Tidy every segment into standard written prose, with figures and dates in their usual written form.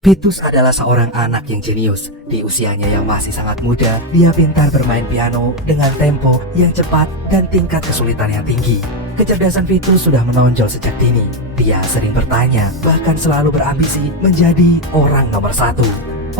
Vitus adalah seorang anak yang jenius. Di usianya yang masih sangat muda, dia pintar bermain piano dengan tempo yang cepat dan tingkat kesulitan yang tinggi. Kecerdasan Vitus sudah menonjol sejak dini. Dia sering bertanya, bahkan selalu berambisi menjadi orang nomor satu.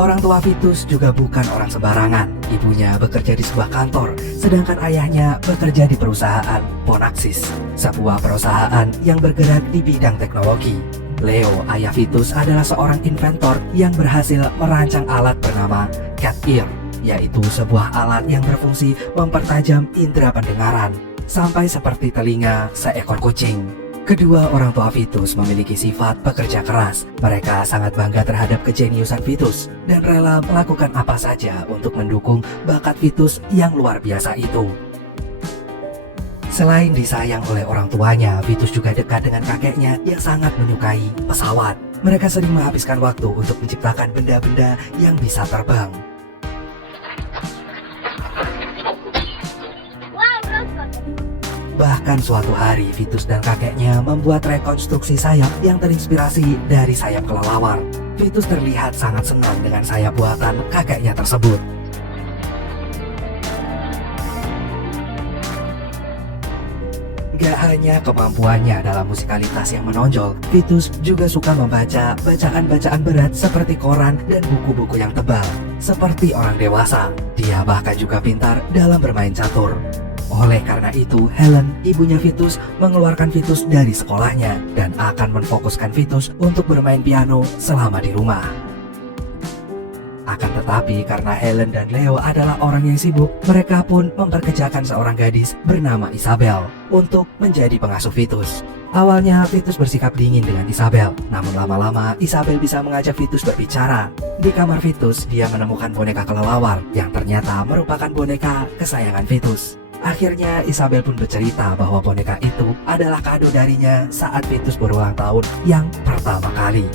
Orang tua Vitus juga bukan orang sembarangan. Ibunya bekerja di sebuah kantor, sedangkan ayahnya bekerja di perusahaan Phonaxis, sebuah perusahaan yang bergerak di bidang teknologi. Leo, ayah Vitus, adalah seorang inventor yang berhasil merancang alat bernama Cat Ear, yaitu sebuah alat yang berfungsi mempertajam indera pendengaran, sampai seperti telinga seekor kucing. Kedua orang tua Vitus memiliki sifat pekerja keras. Mereka sangat bangga terhadap kejeniusan Vitus dan rela melakukan apa saja untuk mendukung bakat Vitus yang luar biasa itu. Selain disayang oleh orang tuanya, Vitus juga dekat dengan kakeknya yang sangat menyukai pesawat. Mereka sering menghabiskan waktu untuk menciptakan benda-benda yang bisa terbang. Bahkan suatu hari, Vitus dan kakeknya membuat rekonstruksi sayap yang terinspirasi dari sayap kelelawar. Vitus terlihat sangat senang dengan sayap buatan kakeknya tersebut. Gak hanya kemampuannya dalam musikalitas yang menonjol, Vitus juga suka membaca bacaan-bacaan berat seperti koran dan buku-buku yang tebal. Seperti orang dewasa, dia bahkan juga pintar dalam bermain catur. Oleh karena itu, Helen, ibunya Vitus, mengeluarkan Vitus dari sekolahnya dan akan memfokuskan Vitus untuk bermain piano selama di rumah. Akan tetapi, karena Helen dan Leo adalah orang yang sibuk, mereka pun memperkerjakan seorang gadis bernama Isabel untuk menjadi pengasuh Vitus. Awalnya Vitus bersikap dingin dengan Isabel, namun lama-lama Isabel bisa mengajak Vitus berbicara. Di kamar Vitus, dia menemukan boneka kelelawar yang ternyata merupakan boneka kesayangan Vitus. Akhirnya Isabel pun bercerita bahwa boneka itu adalah kado darinya saat Vitus berulang tahun yang pertama kali.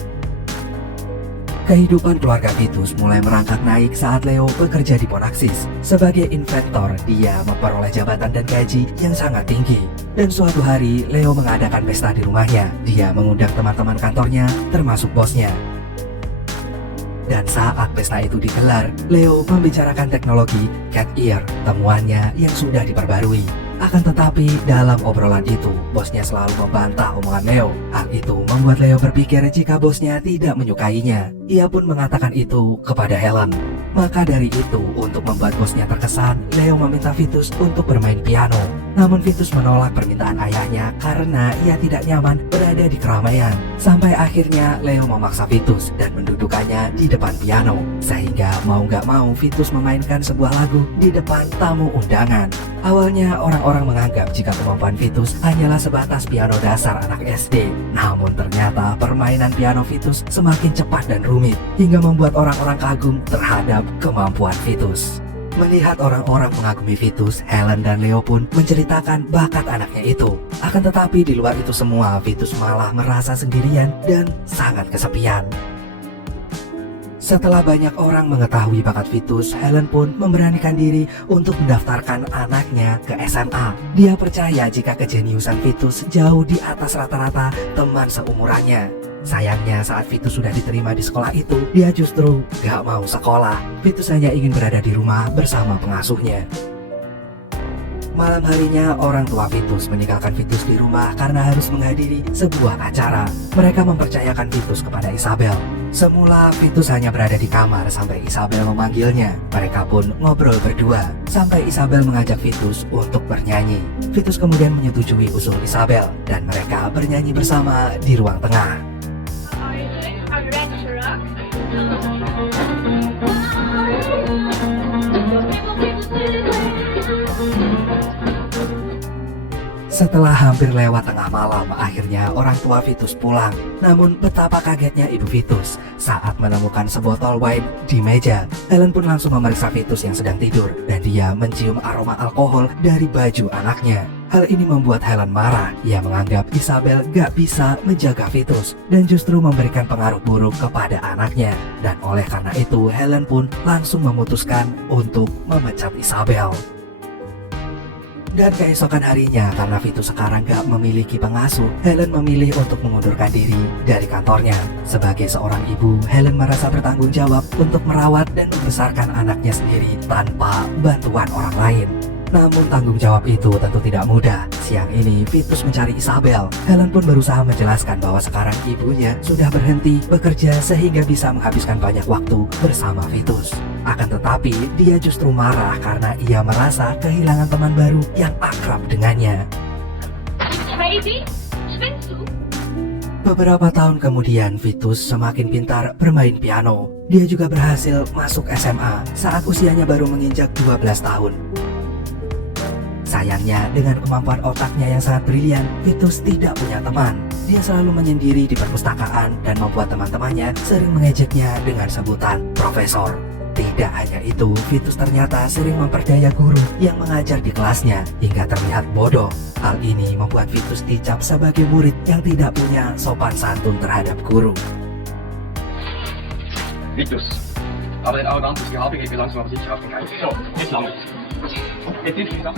Kehidupan keluarga Vitus mulai merangkak naik saat Leo bekerja di Phonaxis. Sebagai inventor, dia memperoleh jabatan dan gaji yang sangat tinggi. Dan suatu hari, Leo mengadakan pesta di rumahnya. Dia mengundang teman-teman kantornya, termasuk bosnya. Dan saat pesta itu digelar, Leo membicarakan teknologi Cat Ear, temuannya yang sudah diperbarui. Akan tetapi, dalam obrolan itu, bosnya selalu membantah omongan Leo. Hal itu membuat Leo berpikir jika bosnya tidak menyukainya. Ia pun mengatakan itu kepada Helen. Maka dari itu, untuk membuat bosnya terkesan, Leo meminta Vitus untuk bermain piano. Namun Vitus menolak permintaan ayahnya karena ia tidak nyaman berada di keramaian. Sampai akhirnya Leo memaksa Vitus dan mendudukannya di depan piano. Sehingga mau gak mau Vitus memainkan sebuah lagu di depan tamu undangan. Awalnya orang-orang menganggap jika kemampuan Vitus hanyalah sebatas piano dasar anak SD. Namun ternyata permainan piano Vitus semakin cepat dan rumit, hingga membuat orang-orang kagum terhadap kemampuan Vitus. Melihat orang-orang mengagumi Vitus, Helen dan Leo pun menceritakan bakat anaknya itu. Akan tetapi di luar itu semua, Vitus malah merasa sendirian dan sangat kesepian. Setelah banyak orang mengetahui bakat Vitus, Helen pun memberanikan diri untuk mendaftarkan anaknya ke SMA. Dia percaya jika kejeniusan Vitus jauh di atas rata-rata teman seumurannya. Sayangnya saat Vitus sudah diterima di sekolah itu, dia justru gak mau sekolah. Vitus hanya ingin berada di rumah bersama pengasuhnya. Malam harinya, orang tua Vitus meninggalkan Vitus di rumah karena harus menghadiri sebuah acara. Mereka mempercayakan Vitus kepada Isabel. Semula Vitus hanya berada di kamar sampai Isabel memanggilnya. Mereka pun ngobrol berdua sampai Isabel mengajak Vitus untuk bernyanyi. Vitus kemudian menyetujui usul Isabel dan mereka bernyanyi bersama di ruang tengah. Setelah hampir lewat tengah malam, akhirnya orang tua Vitus pulang. Namun betapa kagetnya ibu Vitus saat menemukan sebotol wine di meja. Helen pun langsung memeriksa Vitus yang sedang tidur dan dia mencium aroma alkohol dari baju anaknya. Hal ini membuat Helen marah. Ia menganggap Isabel gak bisa menjaga Vitus dan justru memberikan pengaruh buruk kepada anaknya. Dan oleh karena itu, Helen pun langsung memutuskan untuk memecat Isabel. Dan keesokan harinya, karena Vitus sekarang gak memiliki pengasuh, Helen memilih untuk mengundurkan diri dari kantornya. Sebagai seorang ibu, Helen merasa bertanggung jawab untuk merawat dan membesarkan anaknya sendiri tanpa bantuan orang lain. Namun tanggung jawab itu tentu tidak mudah. Siang ini, Vitus mencari Isabel. Helen pun berusaha menjelaskan bahwa sekarang ibunya sudah berhenti bekerja sehingga bisa menghabiskan banyak waktu bersama Vitus. Akan tetapi, dia justru marah karena ia merasa kehilangan teman baru yang akrab dengannya. Beberapa tahun kemudian, Vitus semakin pintar bermain piano. Dia juga berhasil masuk SMA saat usianya baru menginjak 12 tahun. Sayangnya, dengan kemampuan otaknya yang sangat brilian, Vitus tidak punya teman. Dia selalu menyendiri di perpustakaan dan membuat teman-temannya sering mengejeknya dengan sebutan profesor. Tidak hanya itu, Vitus ternyata sering memperdaya guru yang mengajar di kelasnya hingga terlihat bodoh. Hal ini membuat Vitus dicap sebagai murid yang tidak punya sopan santun terhadap guru. Vitus, aber dein arrogantes Gehabe geht mir langsam aber sicher auf den Geist. So, jetzt lang. Jetzt hilf mir.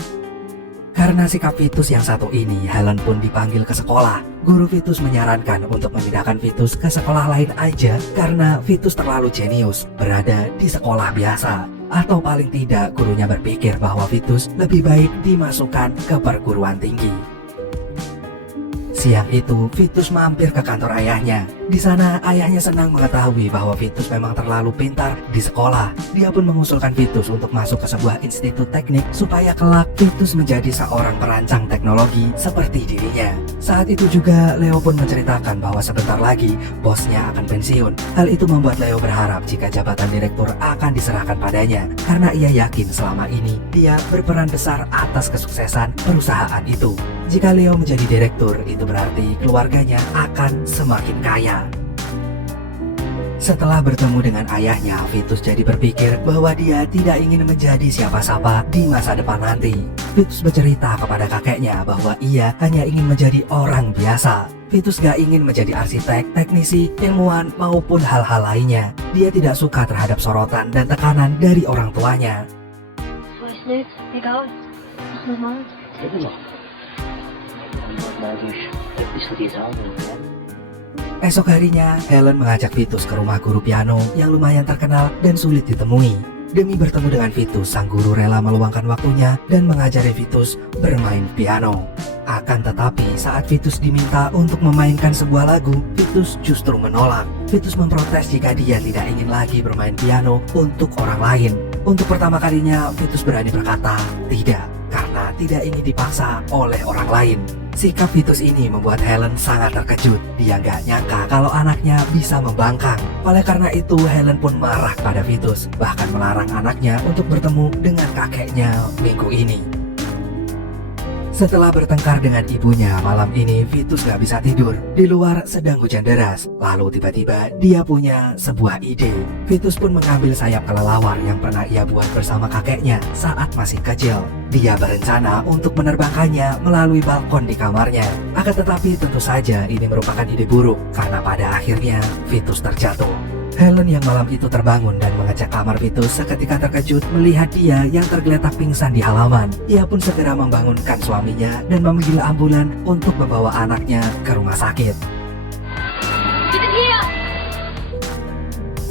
Karena sikap Vitus yang satu ini, Helen pun dipanggil ke sekolah. Guru Vitus menyarankan untuk memindahkan Vitus ke sekolah lain aja karena Vitus terlalu jenius berada di sekolah biasa. Atau paling tidak, gurunya berpikir bahwa Vitus lebih baik dimasukkan ke perguruan tinggi. Siang itu, Vitus mampir ke kantor ayahnya. Di sana, ayahnya senang mengetahui bahwa Vitus memang terlalu pintar di sekolah. Dia pun mengusulkan Vitus untuk masuk ke sebuah institut teknik supaya kelak Vitus menjadi seorang perancang teknologi seperti dirinya. Saat itu juga, Leo pun menceritakan bahwa sebentar lagi bosnya akan pensiun. Hal itu membuat Leo berharap jika jabatan direktur akan diserahkan padanya, karena ia yakin selama ini dia berperan besar atas kesuksesan perusahaan itu. Jika Leo menjadi direktur, itu berarti keluarganya akan semakin kaya. Setelah bertemu dengan ayahnya, Vitus jadi berpikir bahwa dia tidak ingin menjadi siapa-siapa di masa depan nanti. Vitus bercerita kepada kakeknya bahwa ia hanya ingin menjadi orang biasa. Vitus gak ingin menjadi arsitek, teknisi, ilmuwan, maupun hal-hal lainnya. Dia tidak suka terhadap sorotan dan tekanan dari orang tuanya. Esok harinya, Helen mengajak Vitus ke rumah guru piano yang lumayan terkenal dan sulit ditemui. Demi bertemu dengan Vitus, sang guru rela meluangkan waktunya dan mengajari Vitus bermain piano. Akan tetapi, saat Vitus diminta untuk memainkan sebuah lagu, Vitus justru menolak. Vitus memprotes jika dia tidak ingin lagi bermain piano untuk orang lain. Untuk pertama kalinya, Vitus berani berkata tidak, karena tidak ingin dipaksa oleh orang lain. Sikap Vitus ini membuat Helen sangat terkejut. Dia gak nyangka kalau anaknya bisa membangkang. Oleh karena itu, Helen pun marah pada Vitus, bahkan melarang anaknya untuk bertemu dengan kakeknya minggu ini. Setelah bertengkar dengan ibunya, malam ini Vitus gak bisa tidur. Di luar sedang hujan deras. Lalu tiba-tiba dia punya sebuah ide. Vitus pun mengambil sayap kelelawar yang pernah ia buat bersama kakeknya saat masih kecil. Dia berencana untuk menerbangkannya melalui balkon di kamarnya. Akan tetapi tentu saja ini merupakan ide buruk, karena pada akhirnya Vitus terjatuh. Helen yang malam itu terbangun dan mengecek kamar Vitus seketika terkejut melihat dia yang tergeletak pingsan di halaman. Ia pun segera membangunkan suaminya dan memanggil ambulan untuk membawa anaknya ke rumah sakit.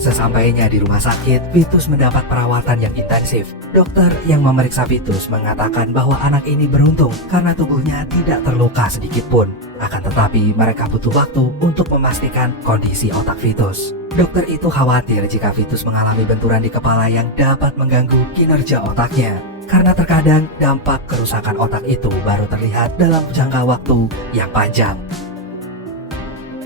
Sesampainya di rumah sakit, Vitus mendapat perawatan yang intensif. Dokter yang memeriksa Vitus mengatakan bahwa anak ini beruntung karena tubuhnya tidak terluka sedikit pun. Akan tetapi mereka butuh waktu untuk memastikan kondisi otak Vitus. Dokter itu khawatir jika Vitus mengalami benturan di kepala yang dapat mengganggu kinerja otaknya. Karena terkadang dampak kerusakan otak itu baru terlihat dalam jangka waktu yang panjang.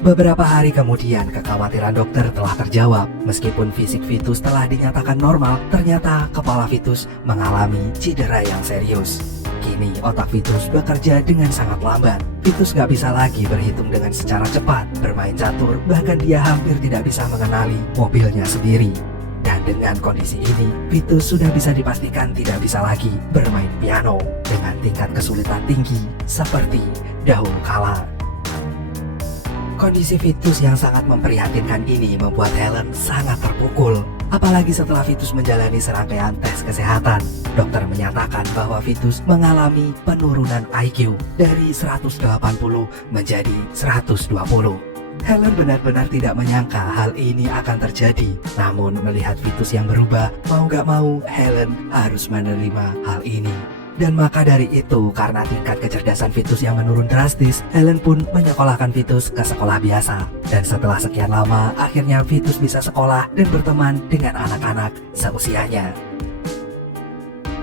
Beberapa hari kemudian, kekhawatiran dokter telah terjawab. Meskipun fisik Vitus telah dinyatakan normal, ternyata kepala Vitus mengalami cedera yang serius. Kini otak Vitus bekerja dengan sangat lambat. Vitus gak bisa lagi berhitung dengan secara cepat, bermain catur, bahkan dia hampir tidak bisa mengenali mobilnya sendiri. Dan dengan kondisi ini, Vitus sudah bisa dipastikan tidak bisa lagi bermain piano dengan tingkat kesulitan tinggi seperti dahulu kala. Kondisi Vitus yang sangat memprihatinkan ini membuat Helen sangat terpukul. Apalagi setelah Vitus menjalani serangkaian tes kesehatan, dokter menyatakan bahwa Vitus mengalami penurunan IQ dari 180 menjadi 120. Helen benar-benar tidak menyangka hal ini akan terjadi. Namun melihat Vitus yang berubah, mau gak mau Helen harus menerima hal ini. Dan maka dari itu, karena tingkat kecerdasan Vitus yang menurun drastis, Helen pun menyekolahkan Vitus ke sekolah biasa. Dan setelah sekian lama, akhirnya Vitus bisa sekolah dan berteman dengan anak-anak seusianya.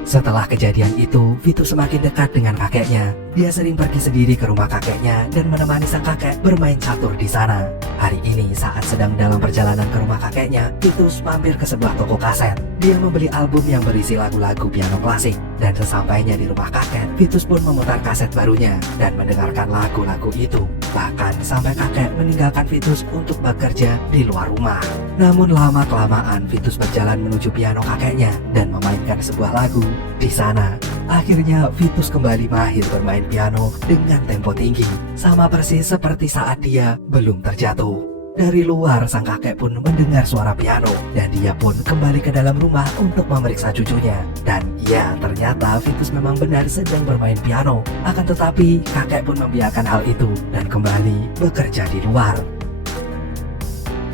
Setelah kejadian itu, Vitus semakin dekat dengan kakeknya. Dia sering pergi sendiri ke rumah kakeknya dan menemani sang kakek bermain catur di sana. Hari ini, saat sedang dalam perjalanan ke rumah kakeknya, Vitus mampir ke sebuah toko kaset. Dia membeli album yang berisi lagu-lagu piano klasik. Dan sesampainya di rumah kakek, Vitus pun memutar kaset barunya dan mendengarkan lagu-lagu itu. Bahkan sampai kakek meninggalkan Vitus untuk bekerja di luar rumah. Namun lama-kelamaan Vitus berjalan menuju piano kakeknya dan memainkan sebuah lagu di sana. Akhirnya Vitus kembali mahir bermain piano dengan tempo tinggi, sama persis seperti saat dia belum terjatuh. Dari luar, sang kakek pun mendengar suara piano dan dia pun kembali ke dalam rumah untuk memeriksa cucunya. Dan ya, ternyata Vitus memang benar sedang bermain piano. Akan tetapi, kakek pun membiarkan hal itu dan kembali bekerja di luar.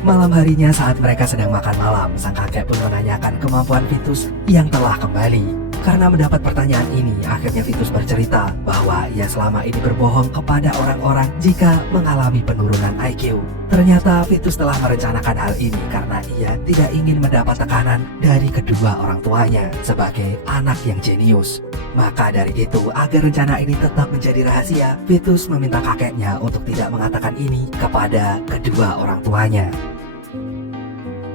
Malam harinya saat mereka sedang makan malam, sang kakek pun menanyakan kemampuan Vitus yang telah kembali. Karena mendapat pertanyaan ini, akhirnya Vitus bercerita bahwa ia selama ini berbohong kepada orang-orang jika mengalami penurunan IQ. Ternyata Vitus telah merencanakan hal ini karena ia tidak ingin mendapat tekanan dari kedua orang tuanya sebagai anak yang jenius. Maka dari itu, agar rencana ini tetap menjadi rahasia, Vitus meminta kakeknya untuk tidak mengatakan ini kepada kedua orang tuanya.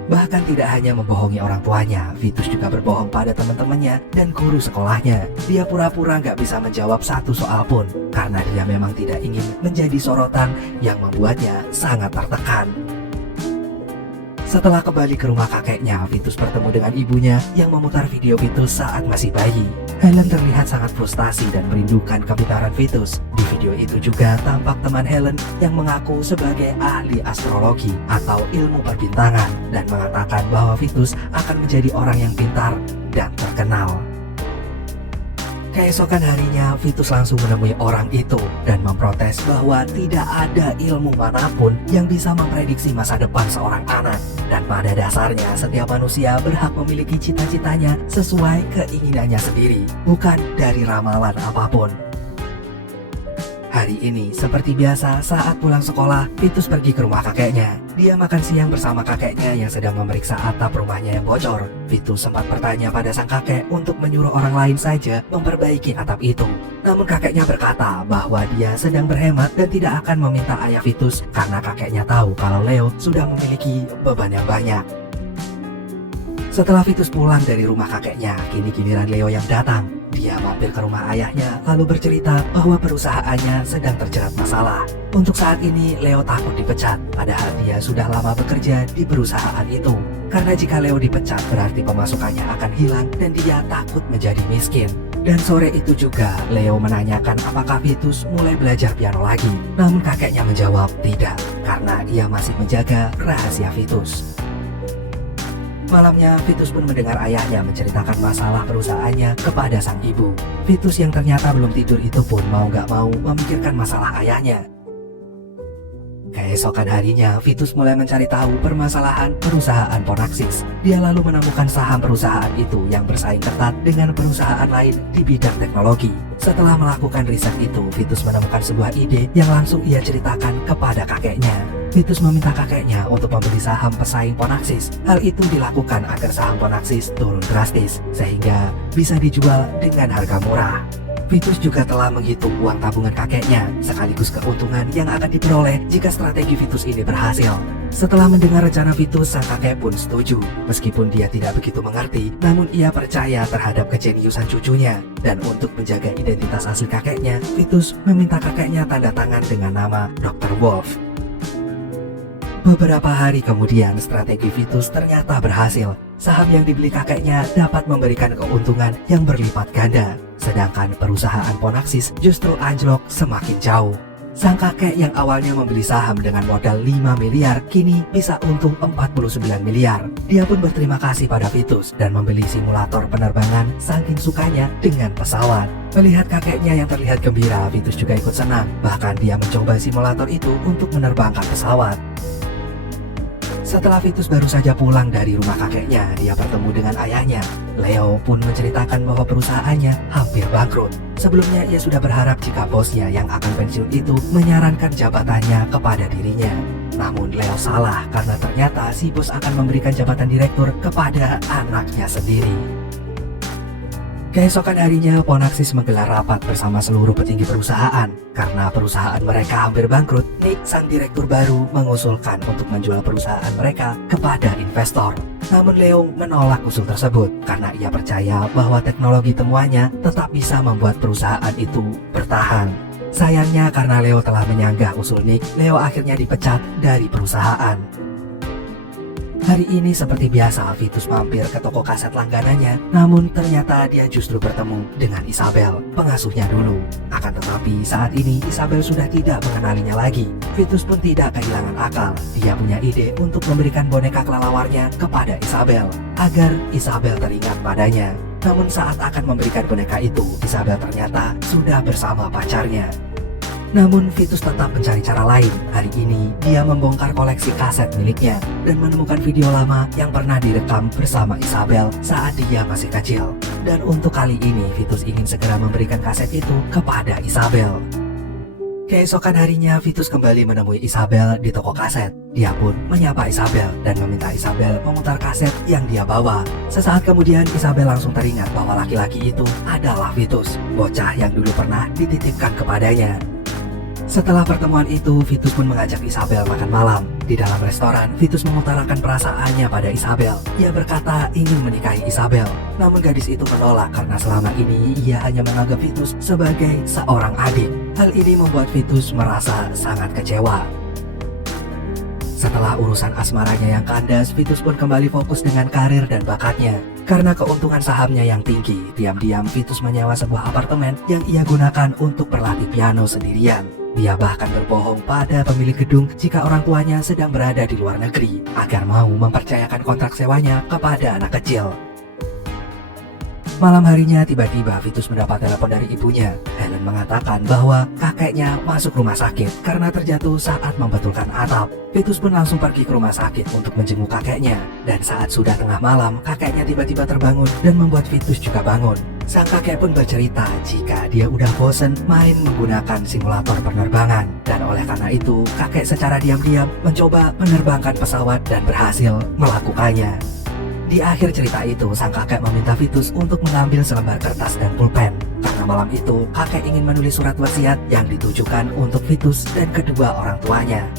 Bahkan tidak hanya membohongi orang tuanya, Vitus juga berbohong pada teman-temannya dan guru sekolahnya. Dia pura-pura nggak bisa menjawab satu soal pun, karena dia memang tidak ingin menjadi sorotan yang membuatnya sangat tertekan. Setelah kembali ke rumah kakeknya, Vitus bertemu dengan ibunya yang memutar video Vitus saat masih bayi. Helen terlihat sangat frustasi dan merindukan kepintaran Vitus. Di video itu juga tampak teman Helen yang mengaku sebagai ahli astrologi atau ilmu perbintangan dan mengatakan bahwa Vitus akan menjadi orang yang pintar dan terkenal. Keesokan harinya, Vitus langsung menemui orang itu dan memprotes bahwa tidak ada ilmu manapun yang bisa memprediksi masa depan seorang anak. Dan pada dasarnya, setiap manusia berhak memiliki cita-citanya sesuai keinginannya sendiri, bukan dari ramalan apapun. Hari ini, seperti biasa, saat pulang sekolah, Vitus pergi ke rumah kakeknya. Dia makan siang bersama kakeknya yang sedang memeriksa atap rumahnya yang bocor. Vitus sempat bertanya pada sang kakek untuk menyuruh orang lain saja memperbaiki atap itu. Namun kakeknya berkata bahwa dia sedang berhemat dan tidak akan meminta ayah Vitus karena kakeknya tahu kalau Leo sudah memiliki beban yang banyak. Setelah Vitus pulang dari rumah kakeknya, kini giliran Leo yang datang. Dia mampir ke rumah ayahnya lalu bercerita bahwa perusahaannya sedang terjerat masalah. Untuk saat ini Leo takut dipecat, padahal dia sudah lama bekerja di perusahaan itu. Karena jika Leo dipecat berarti pemasukannya akan hilang dan dia takut menjadi miskin. Dan sore itu juga Leo menanyakan apakah Vitus mulai belajar piano lagi. Namun kakeknya menjawab tidak, karena ia masih menjaga rahasia Vitus. Malamnya, Vitus pun mendengar ayahnya menceritakan masalah perusahaannya kepada sang ibu. Vitus yang ternyata belum tidur itu pun mau gak mau memikirkan masalah ayahnya. Keesokan harinya, Vitus mulai mencari tahu permasalahan perusahaan Ponaxis. Dia lalu menemukan saham perusahaan itu yang bersaing ketat dengan perusahaan lain di bidang teknologi. Setelah melakukan riset itu, Vitus menemukan sebuah ide yang langsung ia ceritakan kepada kakeknya. Vitus meminta kakeknya untuk membeli saham pesaing Ponaxis. Hal itu dilakukan agar saham Ponaxis turun drastis, sehingga bisa dijual dengan harga murah. Vitus juga telah menghitung uang tabungan kakeknya, sekaligus keuntungan yang akan diperoleh jika strategi Vitus ini berhasil. Setelah mendengar rencana Vitus, sang kakek pun setuju. Meskipun dia tidak begitu mengerti, namun ia percaya terhadap kejeniusan cucunya. Dan untuk menjaga identitas asli kakeknya, Vitus meminta kakeknya tanda tangan dengan nama Dr. Wolf. Beberapa hari kemudian, strategi Vitus ternyata berhasil. Saham yang dibeli kakeknya dapat memberikan keuntungan yang berlipat ganda. Sedangkan perusahaan Ponaxis justru anjlok semakin jauh. Sang kakek yang awalnya membeli saham dengan modal 5 miliar kini bisa untung 49 miliar. Dia pun berterima kasih pada Vitus dan membeli simulator penerbangan saking sukanya dengan pesawat. Melihat kakeknya yang terlihat gembira, Vitus juga ikut senang. Bahkan dia mencoba simulator itu untuk menerbangkan pesawat. Setelah Vitus baru saja pulang dari rumah kakeknya, dia bertemu dengan ayahnya. Leo pun menceritakan bahwa perusahaannya hampir bangkrut. Sebelumnya ia sudah berharap jika bosnya yang akan pensiun itu menyarankan jabatannya kepada dirinya. Namun Leo salah karena ternyata si bos akan memberikan jabatan direktur kepada anaknya sendiri. Keesokan harinya, Ponaksis menggelar rapat bersama seluruh petinggi perusahaan. Karena perusahaan mereka hampir bangkrut, Nick, sang direktur baru, mengusulkan untuk menjual perusahaan mereka kepada investor. Namun Leo menolak usul tersebut karena ia percaya bahwa teknologi temuannya tetap bisa membuat perusahaan itu bertahan. Sayangnya karena Leo telah menyanggah usul Nick, Leo akhirnya dipecat dari perusahaan. Hari ini seperti biasa, Vitus mampir ke toko kaset langganannya, namun ternyata dia justru bertemu dengan Isabel, pengasuhnya dulu. Akan tetapi saat ini Isabel sudah tidak mengenalinya lagi. Vitus pun tidak kehilangan akal. Dia punya ide untuk memberikan boneka kelelawarnya kepada Isabel, agar Isabel teringat padanya. Namun saat akan memberikan boneka itu, Isabel ternyata sudah bersama pacarnya. Namun Vitus tetap mencari cara lain. Hari ini dia membongkar koleksi kaset miliknya dan menemukan video lama yang pernah direkam bersama Isabel saat dia masih kecil. Dan untuk kali ini Vitus ingin segera memberikan kaset itu kepada Isabel. Keesokan harinya Vitus kembali menemui Isabel di toko kaset. Dia pun menyapa Isabel dan meminta Isabel memutar kaset yang dia bawa. Sesaat kemudian Isabel langsung teringat bahwa laki-laki itu adalah Vitus, bocah yang dulu pernah dititipkan kepadanya. Setelah pertemuan itu, Vitus pun mengajak Isabel makan malam. Di dalam restoran, Vitus mengutarakan perasaannya pada Isabel. Ia berkata ingin menikahi Isabel. Namun gadis itu menolak karena selama ini ia hanya menganggap Vitus sebagai seorang adik. Hal ini membuat Vitus merasa sangat kecewa. Setelah urusan asmaranya yang kandas, Vitus pun kembali fokus dengan karir dan bakatnya. Karena keuntungan sahamnya yang tinggi, diam-diam Vitus menyewa sebuah apartemen yang ia gunakan untuk berlatih piano sendirian. Dia bahkan berbohong pada pemilik gedung jika orang tuanya sedang berada di luar negeri agar mau mempercayakan kontrak sewanya kepada anak kecil. Malam harinya tiba-tiba Vitus mendapat telepon dari ibunya. Helen mengatakan bahwa kakeknya masuk rumah sakit karena terjatuh saat membetulkan atap. Vitus pun langsung pergi ke rumah sakit untuk menjenguk kakeknya. Dan saat sudah tengah malam, kakeknya tiba-tiba terbangun dan membuat Vitus juga bangun. Sang kakek pun bercerita jika dia udah bosen main menggunakan simulator penerbangan. Dan oleh karena itu, kakek secara diam-diam mencoba menerbangkan pesawat dan berhasil melakukannya. Di akhir cerita itu, sang kakek meminta Vitus untuk mengambil selembar kertas dan pulpen. Karena malam itu, kakek ingin menulis surat wasiat yang ditujukan untuk Vitus dan kedua orang tuanya.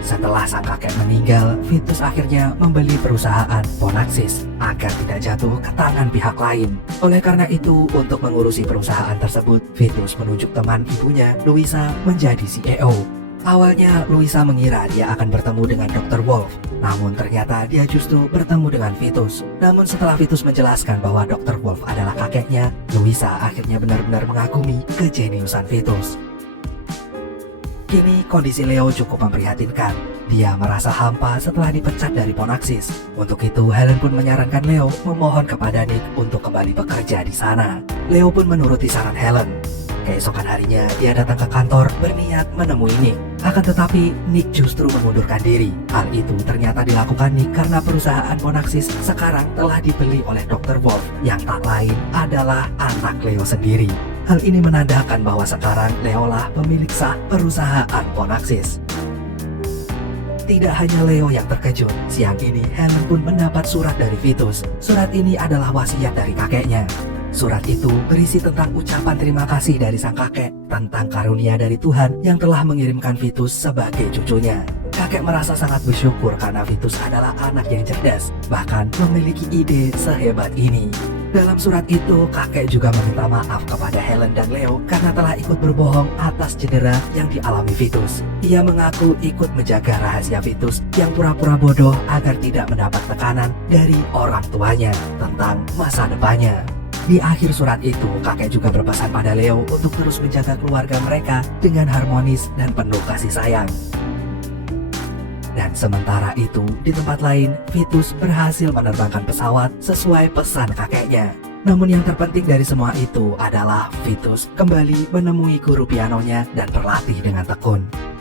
Setelah sang kakek meninggal, Vitus akhirnya membeli perusahaan Ponaksis agar tidak jatuh ke tangan pihak lain. Oleh karena itu, untuk mengurusi perusahaan tersebut, Vitus menunjuk teman ibunya, Louisa, menjadi CEO. Awalnya, Louisa mengira dia akan bertemu dengan Dr. Wolf. Namun ternyata dia justru bertemu dengan Vitus. Namun setelah Vitus menjelaskan bahwa Dr. Wolf adalah kakeknya, Louisa akhirnya benar-benar mengagumi kejeniusan Vitus. Kini kondisi Leo cukup memprihatinkan. Dia merasa hampa setelah dipecat dari Ponaksis. Untuk itu, Helen pun menyarankan Leo memohon kepada Nick untuk kembali bekerja di sana. Leo pun menuruti saran Helen. Keesokan harinya, dia datang ke kantor berniat menemui Nick. Akan tetapi, Nick justru mengundurkan diri. Hal itu ternyata dilakukan Nick karena perusahaan Ponaksis sekarang telah dibeli oleh Dr. Wolf, yang tak lain adalah anak Leo sendiri. Hal ini menandakan bahwa sekarang Leo lah pemilik sah perusahaan Ponaksis. Tidak hanya Leo yang terkejut, siang ini Helen pun mendapat surat dari Vitus. Surat ini adalah wasiat dari kakeknya. Surat itu berisi tentang ucapan terima kasih dari sang kakek tentang karunia dari Tuhan yang telah mengirimkan Vitus sebagai cucunya. Kakek merasa sangat bersyukur karena Vitus adalah anak yang cerdas, bahkan memiliki ide sehebat ini. Dalam surat itu, kakek juga meminta maaf kepada Helen dan Leo karena telah ikut berbohong atas cedera yang dialami Vitus. Ia mengaku ikut menjaga rahasia Vitus yang pura-pura bodoh agar tidak mendapat tekanan dari orang tuanya tentang masa depannya. Di akhir surat itu, kakek juga berpesan pada Leo untuk terus menjaga keluarga mereka dengan harmonis dan penuh kasih sayang. Dan sementara itu, di tempat lain, Vitus berhasil menerbangkan pesawat sesuai pesan kakeknya. Namun yang terpenting dari semua itu adalah Vitus kembali menemui guru pianonya dan berlatih dengan tekun.